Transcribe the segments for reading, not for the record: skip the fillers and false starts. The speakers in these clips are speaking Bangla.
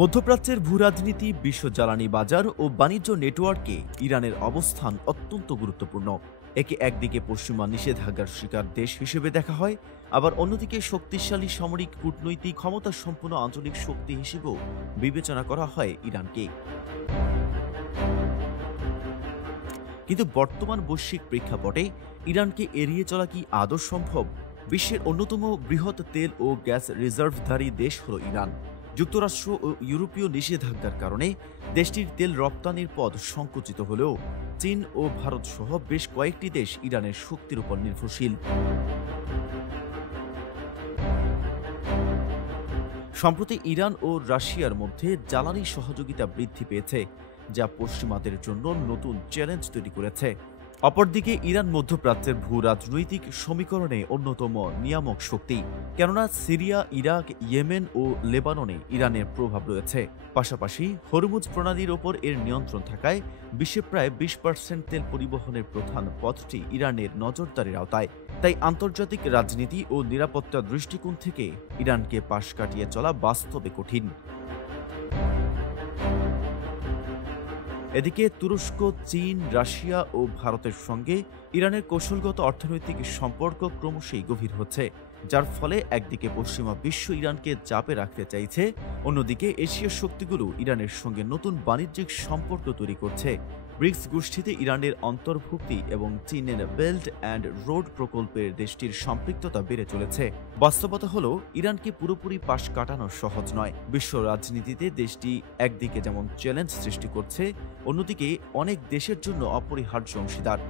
মধ্যপ্রাচ্যের ভূরাজনীতি, বিশ্ব জ্বালানি বাজার ও বাণিজ্য নেটওয়ার্কে ইরানের অবস্থান অত্যন্ত গুরুত্বপূর্ণ। একে একদিকে পশ্চিমা নিষেধাজ্ঞার শিকার দেশ হিসেবে দেখা হয়, আবার অন্যদিকে শক্তিশালী সামরিক, কূটনৈতিক, ক্ষমতাসম্পন্ন আঞ্চলিক শক্তি হিসেবেও বিবেচনা করা হয় ইরানকে। কিন্তু বর্তমান বৈশ্বিক প্রেক্ষাপটে ইরানকে এড়িয়ে চলা কি আদৌ সম্ভব? বিশ্বের অন্যতম বৃহৎ তেল ও গ্যাস রিজার্ভধারী দেশ হল ইরান। যুক্তরাষ্ট্র ও ইউরোপীয় নিষেধাজ্ঞার কারণে দেশটির তেল রপ্তানির পথ সংকুচিত হলেও চীন ও ভারত সহ বেশ কয়েকটি দেশ ইরানের শক্তির উপর নির্ভরশীল। সম্প্রতি ইরান ও রাশিয়ার মধ্যে জ্বালানি সহযোগিতা বৃদ্ধি পেয়েছে, যা পশ্চিমাদের জন্য নতুন চ্যালেঞ্জ তৈরি করেছে। অপরদিকে ইরান মধ্যপ্রাচ্যের ভূ রাজনৈতিক সমীকরণে অন্যতম নিয়ামক শক্তি, কেননা সিরিয়া, ইরাক, ইয়েমেন ও লেবাননে ইরানের প্রভাব রয়েছে। পাশাপাশি হরমুজ প্রণালীর ওপর এর নিয়ন্ত্রণ থাকায় বিশ্বে প্রায় 20% তেল পরিবহনের প্রধান পথটি ইরানের নজরদারির আওতায়। তাই আন্তর্জাতিক রাজনীতি ও নিরাপত্তার দৃষ্টিকোণ থেকে ইরানকে পাশ কাটিয়ে চলা বাস্তবে কঠিন। এদিকে তুরস্ক, চীন, রাশিয়া ও ভারতের সঙ্গে ইরানের কৌশলগত অর্থনৈতিক সম্পর্ক ক্রমশই গভীর হচ্ছে, যার ফলে একদিকে পশ্চিমা বিশ্ব ইরানকে চাপে রাখতে চাইছে, অন্যদিকে এশীয় শক্তিগুলো ইরানের সঙ্গে নতুন বাণিজ্যিক সম্পর্ক তৈরি করছে। ব্রিক্স গোষ্ঠীতে ইরানের অন্তর্ভুক্তি এবং চীনের বেল্ট অ্যান্ড রোড প্রকল্পের দেশটির সম্পৃক্ততা বেড়ে চলেছে। বাস্তবতা হলো, ইরানকে পুরোপুরি পাশ কাটানো সহজ নয়। বিশ্ব রাজনীতিতে দেশটি একদিকে যেমন চ্যালেঞ্জ সৃষ্টি করছে, অন্যদিকে অনেক দেশের জন্য অপরিহার্য অংশীদার।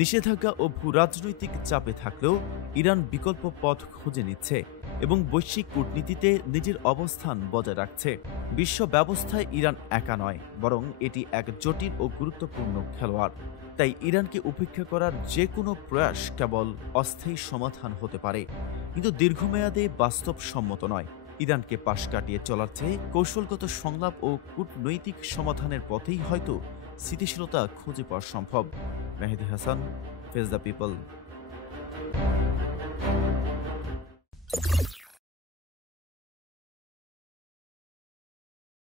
নিষেধাজ্ঞা ও ভূরাজনৈতিক চাপে থাকলেও ইরান বিকল্প পথ খুঁজে নিচ্ছে এবং বৈশ্বিক কূটনীতিতে নিজের অবস্থান বজায় রাখছে। বিশ্ব ব্যবস্থায় ইরান একা নয়, বরং এটি এক জটিল ও গুরুত্বপূর্ণ খেলোয়াড়। তাই ইরানকে উপেক্ষা করার যে কোনো প্রয়াস কেবল অস্থায়ী সমাধান হতে পারে, কিন্তু দীর্ঘমেয়াদে বাস্তবসম্মত নয়। ইরানকে পাশ কাটিয়ে চলার চেয়ে কৌশলগত সংলাপ ও কূটনৈতিক সমাধানের পথেই হয়তো স্থিতিশীলতা খুঁজে পাওয়া সম্ভব। মেহেদী হাসান, ফেজ দ্য পিপল।